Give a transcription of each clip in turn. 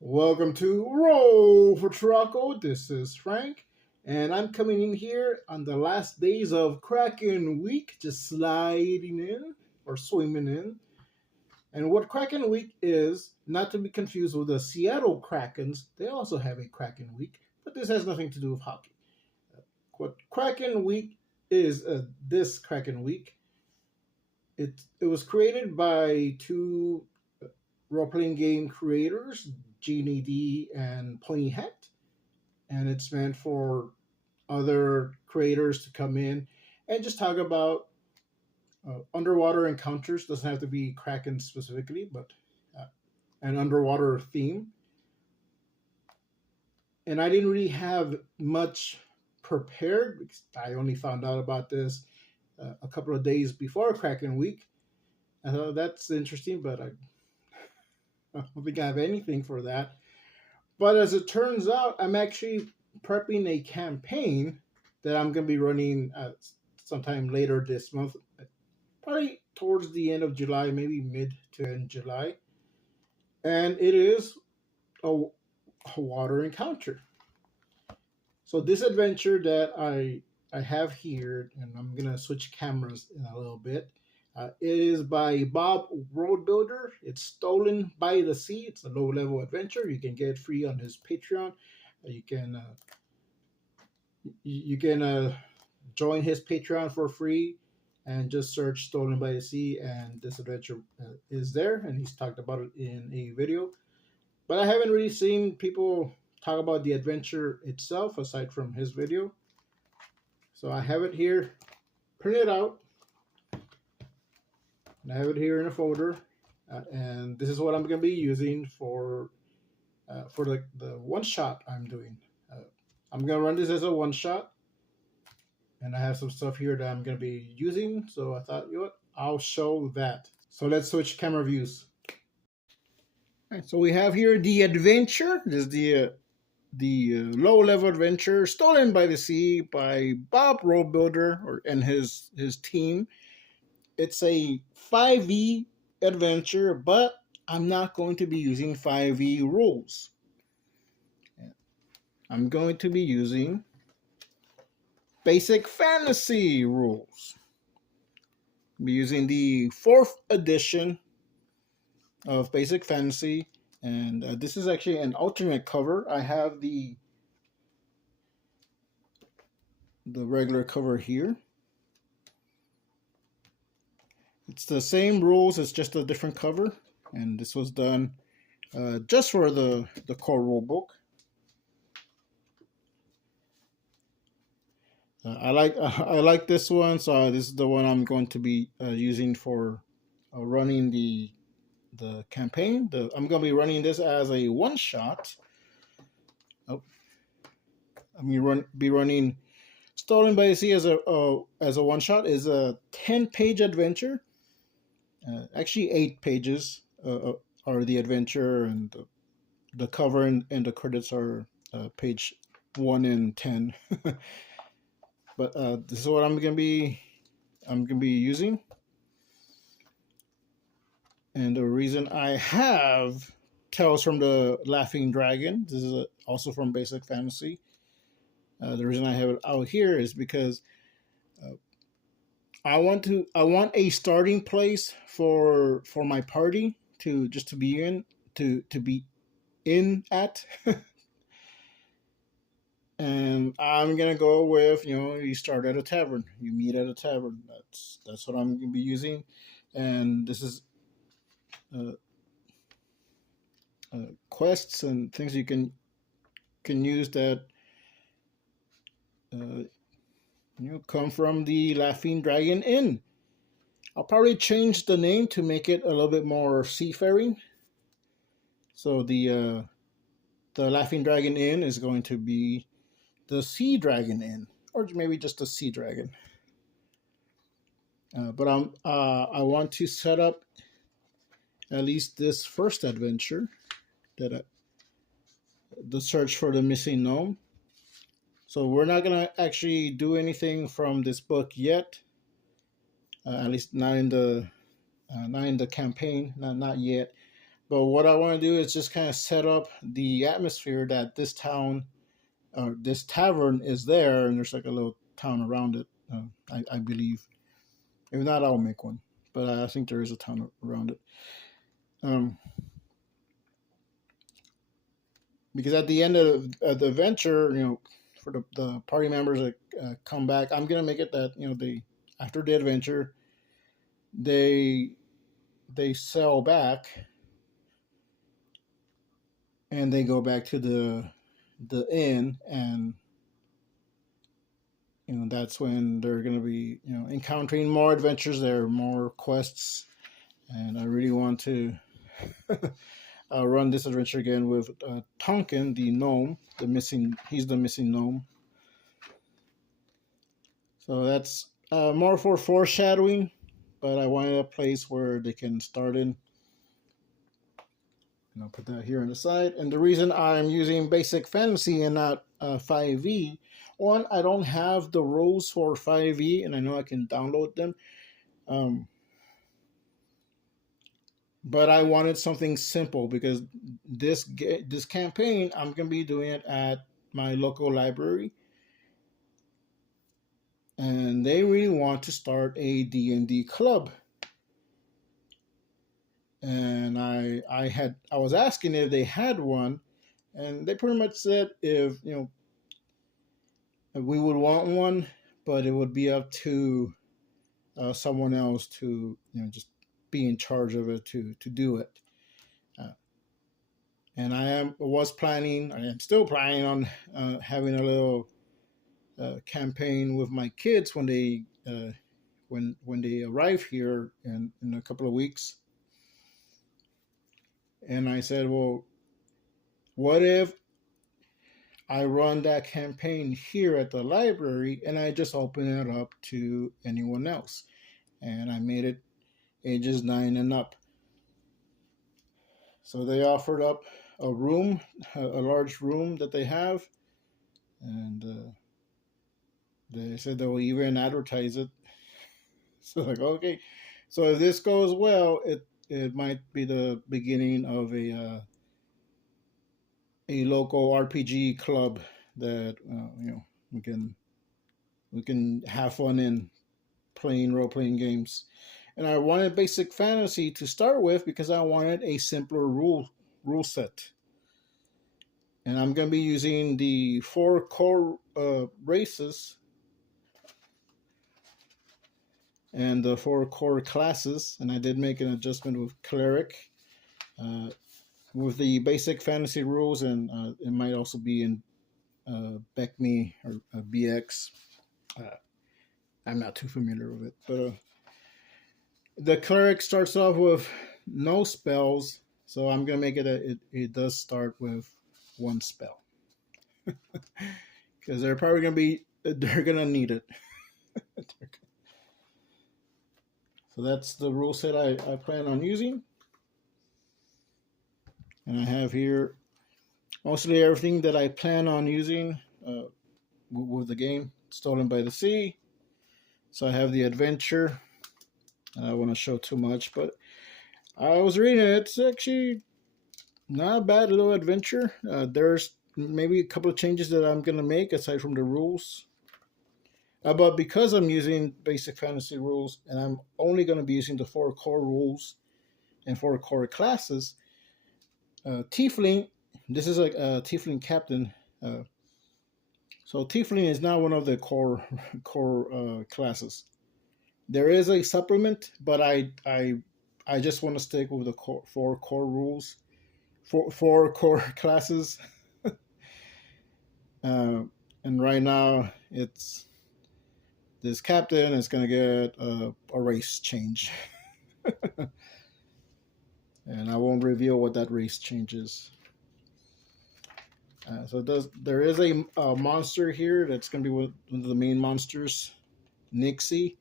Welcome to RollForTuraco. This is Frank, and I'm coming in here on the last days of Kraken Week, just sliding in or swimming in. And what Kraken Week is, not to be confused with the Seattle Krakens, they also have a Kraken Week, but this has nothing to do with hockey. What Kraken Week is, this Kraken Week, it was created by two role playing game creators, Genie D and Pony Hat, and it's meant for other creators to come in and just talk about underwater encounters. Doesn't have to be Kraken specifically, but an underwater theme. And I didn't really have much prepared because I only found out about this a couple of days before Kraken Week. I thought that's interesting, but I don't think I have anything for that. But as it turns out, I'm actually prepping a campaign that I'm going to be running sometime later this month, probably towards the end of July, maybe mid to end July. And it is a water encounter. So this adventure that I have here, and I'm going to switch cameras in a little bit, it is by Bob Roadbuilder. It's Stolen by the Sea. It's a low-level adventure. You can get it free on his Patreon. You can join his Patreon for free and just search Stolen by the Sea, and this adventure is there, and he's talked about it in a video. But I haven't really seen people talk about the adventure itself aside from his video. So I have it here printed out. And I have it here in a folder, and this is what I'm going to be using for the one shot I'm doing. I'm going to run this as a one shot, and I have some stuff here that I'm going to be using. So I thought, you know what, I'll show that. So let's switch camera views. All right, so we have here the adventure. This is the low level adventure, Stolen by the Sea by Bob Roadbuilder and his team. It's a 5e adventure, but I'm not going to be using 5e rules. I'm going to be using basic fantasy rules. I'll be using the 4th edition of basic fantasy, and this is actually an alternate cover. I have the regular cover here. It's the same rules, it's just a different cover, and this was done just for the core rulebook. I like this one, so this is the one I'm going to be using for running the campaign. I'm going to be running this as a one shot. Oh, I'm going to be running Stolen by the Sea as a one shot. Is a 10-page adventure. Actually, 8 pages are the adventure, and the cover and the credits are page 1 and 10. But this is what I'm gonna be using, and the reason I have Tales from the Laughing Dragon. This is also from Basic Fantasy. The reason I have it out here is because I want a starting place for my party to be in at. And I'm gonna go with, you start at a tavern, you meet at a tavern. That's what I'm gonna be using, and this is quests and things you can use that come from the Laughing Dragon Inn. I'll probably change the name to make it a little bit more seafaring. So the Laughing Dragon Inn is going to be the Sea Dragon Inn, or maybe just the Sea Dragon. But I want to set up at least this first adventure, the search for the missing gnome. So we're not gonna actually do anything from this book yet, at least not in the campaign, not yet. But what I want to do is just kind of set up the atmosphere that this town, this tavern is there, and there's like a little town around it. I believe. If not, I'll make one. But I think there is a town around it. Um, because at the end of the adventure, for the party members that come back, I'm gonna make it that they after the adventure, they they sell back and they go back to the inn, and that's when they're gonna be encountering more adventures there, more quests, and I really want to run this adventure again with Tonkin, the gnome, he's the missing gnome. So that's more for foreshadowing, but I wanted a place where they can start in. And I'll put that here on the side. And the reason I'm using basic fantasy and not 5e, one, I don't have the rules for 5e, and I know I can download them. But I wanted something simple because this campaign, I'm going to be doing it at my local library. And they really want to start a D&D club. And I was asking if they had one, and they pretty much said if we would want one, but it would be up to someone else to just be in charge of it to do it. And I am still planning on having a little campaign with my kids when they when they arrive here in a couple of weeks. And I said, well, what if I run that campaign here at the library and I just open it up to anyone else? And I made it ages 9 and up. So they offered up a room, a large room that they have, and they said they'll even advertise it. So like, okay, so if this goes well, it might be the beginning of a local RPG club that we can have fun in playing role playing games. And I wanted basic fantasy to start with because I wanted a simpler rule set. And I'm going to be using the 4 core races and the 4 core classes. And I did make an adjustment with cleric, with the basic fantasy rules, and it might also be in BECME or BX. I'm not too familiar with it, but the cleric starts off with no spells, so I'm gonna make it it does start with 1 spell because they're gonna need it. So that's the rule set I plan on using, and I have here mostly everything that I plan on using with the game. Stolen by the Sea. So I have the adventure. I don't want to show too much, but I was reading it. It's actually not a bad little adventure. There's maybe a couple of changes that I'm going to make aside from the rules. But because I'm using basic fantasy rules and I'm only going to be using the 4 core rules and 4 core classes, Tiefling, this is a Tiefling captain. So Tiefling is not one of the core classes. There is a supplement, but I just want to stick with the 4 core rules, 4 core classes. And right now, it's this captain is going to get a race change. And I won't reveal what that race change is. So there is a monster here that's going to be one of the main monsters, Nixie.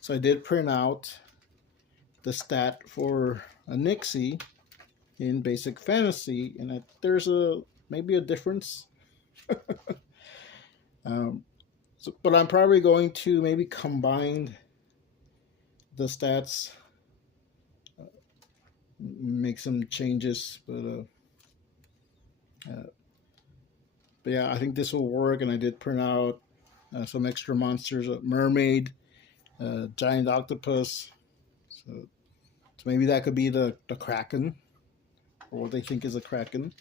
So I did print out the stat for a Nixie in basic fantasy, and there's maybe a difference. But I'm probably going to maybe combine the stats make some changes, but yeah, I think this will work. And I did print out some extra monsters: a mermaid, giant octopus. So maybe that could be the Kraken, or what they think is a Kraken.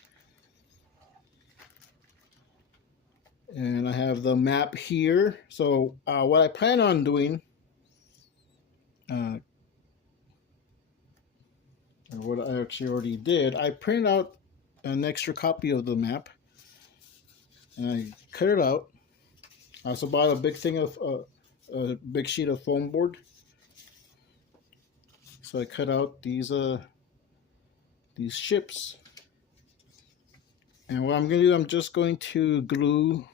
And I have the map here. So what I plan on doing, or what I actually already did, I printed out an extra copy of the map, and I cut it out. I also bought a big thing of a big sheet of foam board. So I cut out these ships. And what I'm going to do, I'm just going to glue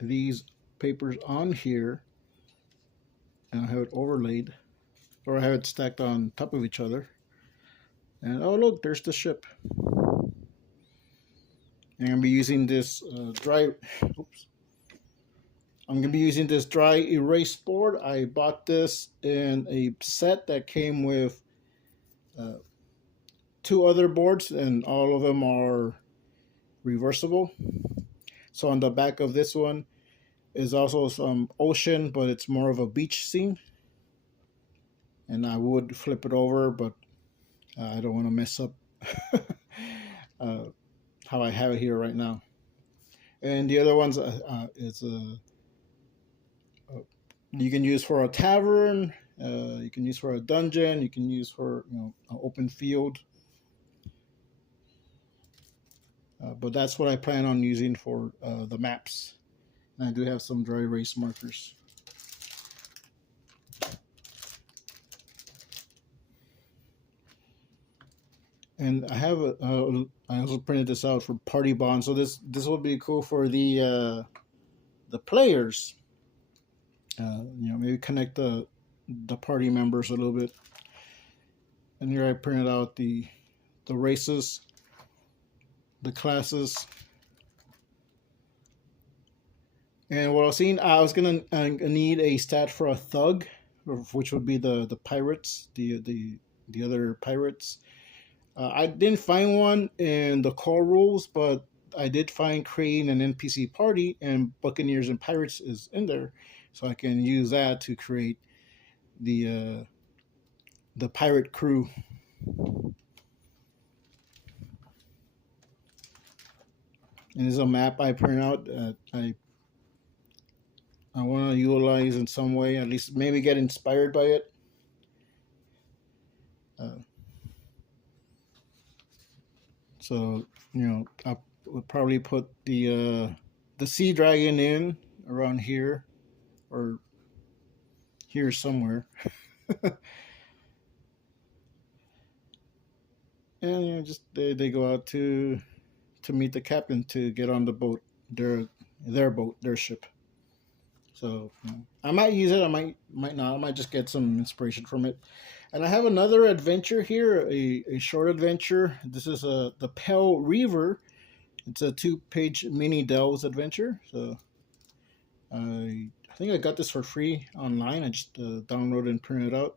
these papers on here, and I have it overlaid, or I have it stacked on top of each other. And oh look, there's the ship. And I'm going to be using this dry erase board. I bought this in a set that came with 2 other boards, and all of them are reversible. So on the back of this one is also some ocean, but it's more of a beach scene. And I would flip it over, but I don't want to mess up how I have it here right now. And the other ones is you can use for a tavern, you can use for a dungeon, you can use for an open field. But that's what I plan on using for the maps. And I do have some dry erase markers. And I have I also printed this out for party bond. So this will be cool for the players. Maybe connect the party members a little bit. And here I printed out the races, the classes. And what I was seeing, I was gonna need a stat for a thug, which would be the pirates, the other pirates. I didn't find one in the core rules, but I did find creating an NPC party, and Buccaneers and Pirates is in there, so I can use that to create the pirate crew. And there's a map I print out. I want to utilize in some way, at least maybe get inspired by it. So I would probably put the sea dragon in around here, or here somewhere. And just they go out to meet the captain, to get on the boat, their boat, their ship. So I might use it, I might not. I might just get some inspiration from it. And I have another adventure here, a short adventure. This is the Pale Reaver. It's a 2-page mini Delves adventure. So I think I got this for free online. I just downloaded and printed it out.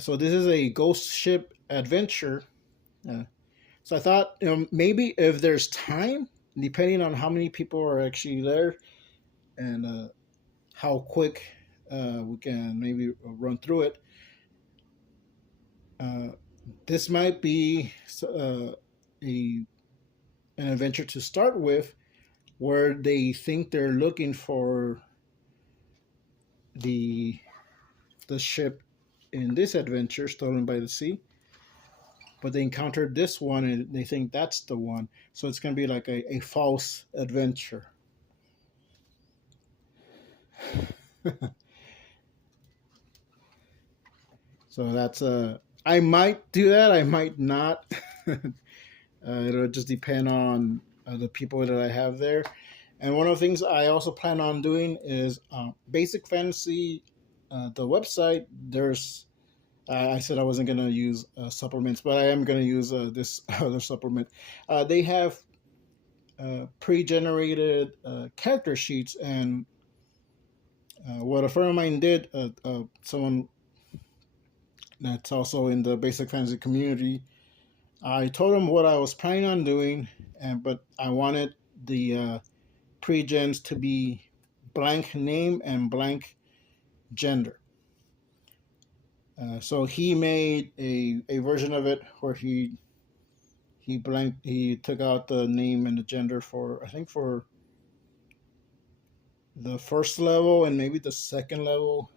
So this is a ghost ship adventure. So I thought, maybe if there's time, depending on how many people are actually there, and how quick we can maybe run through it. This might be an adventure to start with, where they think they're looking for the ship in this adventure, Stolen by the Sea, but they encountered this one and they think that's the one. So it's going to be like a false adventure. So that's I might do that, I might not. It'll just depend on the people that I have there. And one of the things I also plan on doing is Basic Fantasy, the website. There's I said I wasn't going to use supplements, but I am going to use this other supplement. They have pre-generated character sheets, and what a friend of mine did, someone that's also in the basic fantasy community. I told him what I was planning on doing, but I wanted the pre-gens to be blank name and blank gender. So he made a version of it where he took out the name and the gender for, I think, for the first level and maybe the second level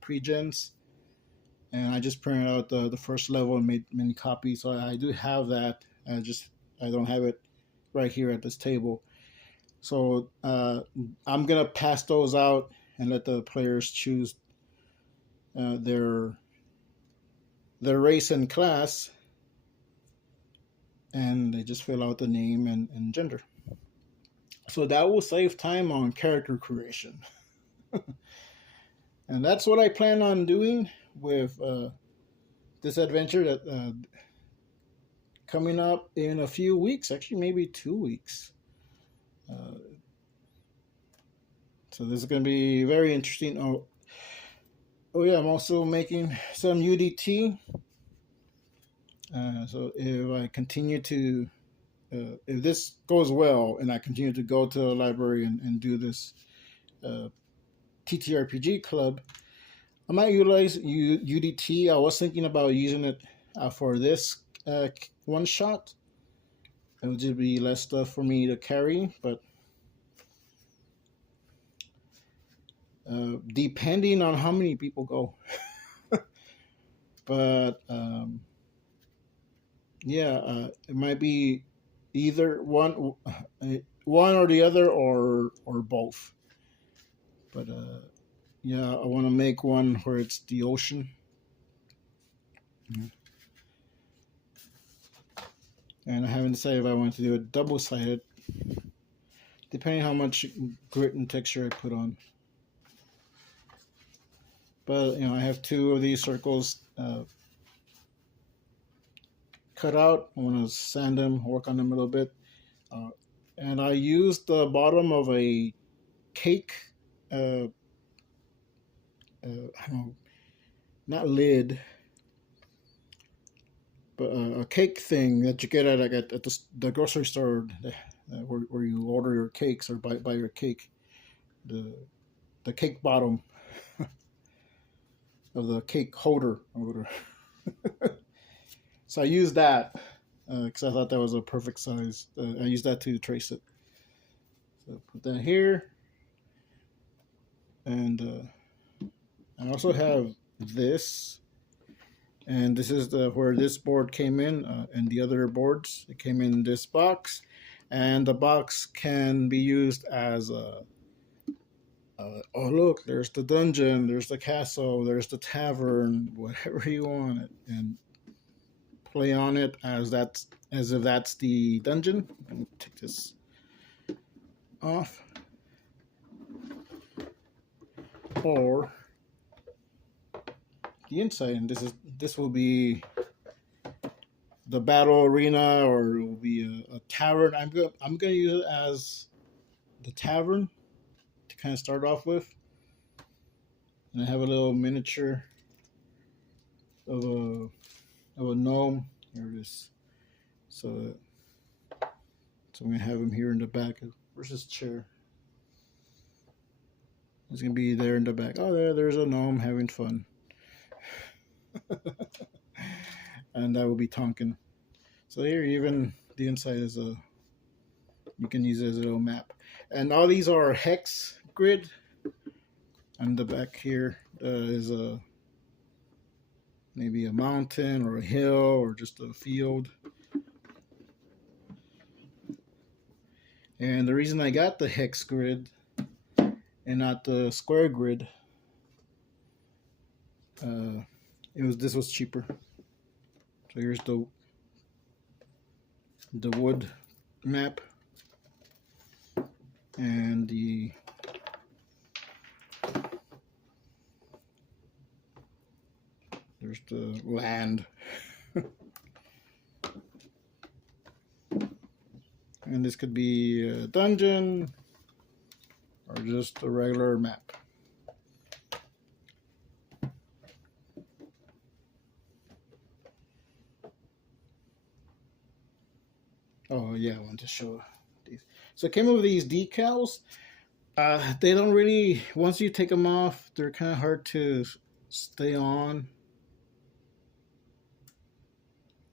pre-gens. And I just printed out the first level and made many copies. So I do have that. I don't have it right here at this table. So I'm gonna pass those out and let the players choose their race and class, and they just fill out the name and gender. So that will save time on character creation. And that's what I plan on doing with this adventure that coming up in a few weeks, actually maybe 2 weeks. So this is going to be very interesting. Oh yeah, I'm also making some UDT. So if I continue to, if this goes well and I continue to go to the library and do this TTRPG club, I might utilize UDT. I was thinking about using it for this one shot. It would just be less stuff for me to carry, but depending on how many people go. But yeah, it might be either one or the other, or both. But yeah, I want to make one where it's the ocean. And I haven't decided if I want to do it double-sided, depending how much grit and texture I put on. But I have 2 of these circles cut out. I want to sand them, work on them a little bit. And I used the bottom of a cake, I don't know, not lid, but a cake thing that you get at the grocery store, where you order your cakes or buy your cake. The cake bottom of the cake holder or whatever. So I used that because I thought that was a perfect size. I used that to trace it. So put that here. And I also have this. And this is where this board came in, and the other boards. It came in this box. And the box can be used as a... oh, look, there's the dungeon, there's the castle, there's the tavern, whatever you want it. And play on it as if that's the dungeon. Let me take this off. Or the inside, and this will be the battle arena, or it will be a tavern. I'm gonna use it as the tavern to kind of start off with. And I have a little miniature of a gnome. Here it is. So I'm gonna have him here in the back. Where's his chair? He's gonna be there in the back. Oh, there's a gnome having fun. And I will be Tonkin. So here, even the inside is you can use it as a little map. And all these are hex grid. And the back here is maybe a mountain or a hill or just a field. And the reason I got the hex grid and not the square grid, this was cheaper. So here's the wood map, and there's the land. And this could be a dungeon or just a regular map. Oh yeah, I want to show these. So it came with these decals. They don't really. Once you take them off, they're kind of hard to stay on.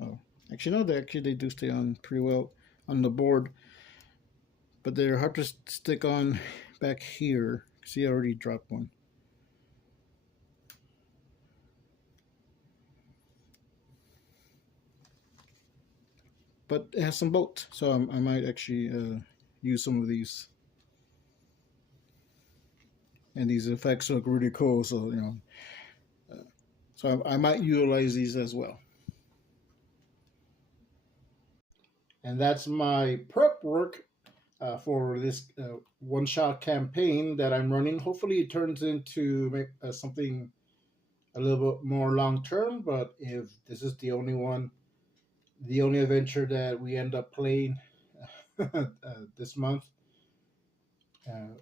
Oh, actually, no. They do stay on pretty well on the board, but they're hard to stick on back here. See, I already dropped one. But it has some bolts, so I might actually use some of these. And these effects look really cool, so so I might utilize these as well. And that's my prep work for this one-shot campaign that I'm running. Hopefully, it turns into something a little bit more long-term. But if this is the only one, the only adventure that we end up playing this month, uh,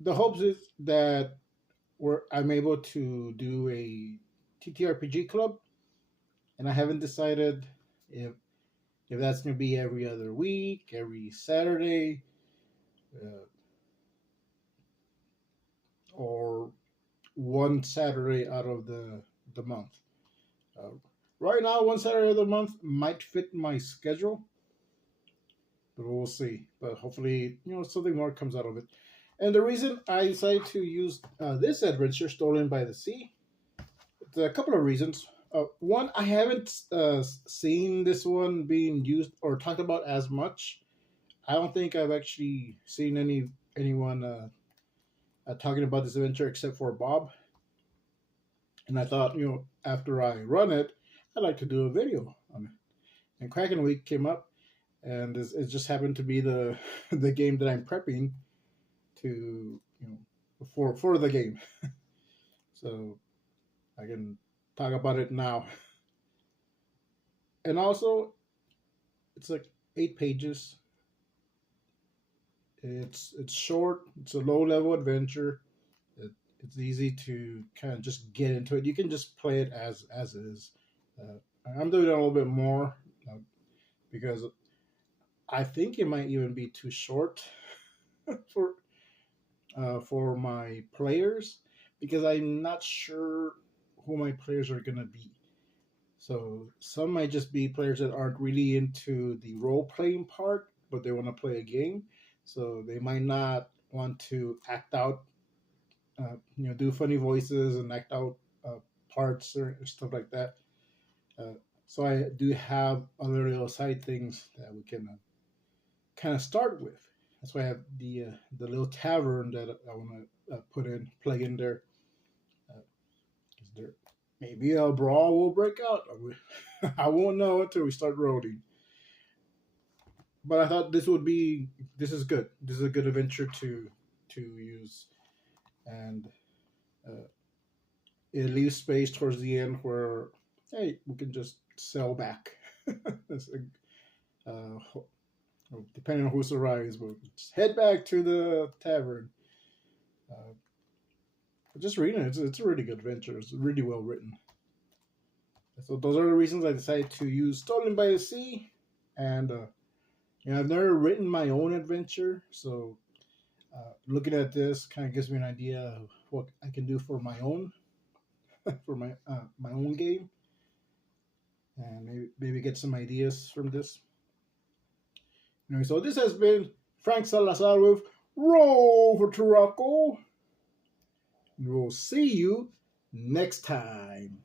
the hopes is that I'm able to do a TTRPG club, and I haven't decided if that's going to be every other week, every Saturday, or one Saturday out of the month. Uh, right now, one Saturday of the month might fit my schedule, but we'll see. But hopefully, something more comes out of it. And the reason I decided to use this adventure, Stolen by the Sea, it's a couple of reasons. One, I haven't seen this one being used or talked about as much. I don't think I've actually seen anyone talking about this adventure except for Bob. And I thought, after I run it, I'd like to do a video on it. And Kraken Week came up, and it just happened to be the the game that I'm prepping to for the game. So I can talk about it now. And also, it's like 8 pages. It's short. It's a low level adventure. It's easy to kind of just get into it. You can just play it as is. I'm doing it a little bit more because I think it might even be too short for my players, because I'm not sure who my players are gonna be. So some might just be players that aren't really into the role playing part, but they want to play a game. So they might not want to act out, do funny voices and act out parts or stuff like that. Uh, so I do have other little side things that we can kind of start with. That's why I have the little tavern that I want to plug in there. There maybe a brawl will break out. I won't know until we start rolling. But I thought this is good. This is a good adventure to use, and uh, it leaves space towards the end where, hey, we can just sell back. uh, Depending on who survives, but just head back to the tavern. Uh, just reading it, it's a really good adventure. It's really well written. So those are the reasons I decided to use Stolen by the Sea, and I've never written my own adventure, so looking at this kind of gives me an idea of what I can do for my own for my own game, and maybe get some ideas from this. Anyway, so this has been Frank Salazar with RollForTuraco. We'll see you next time.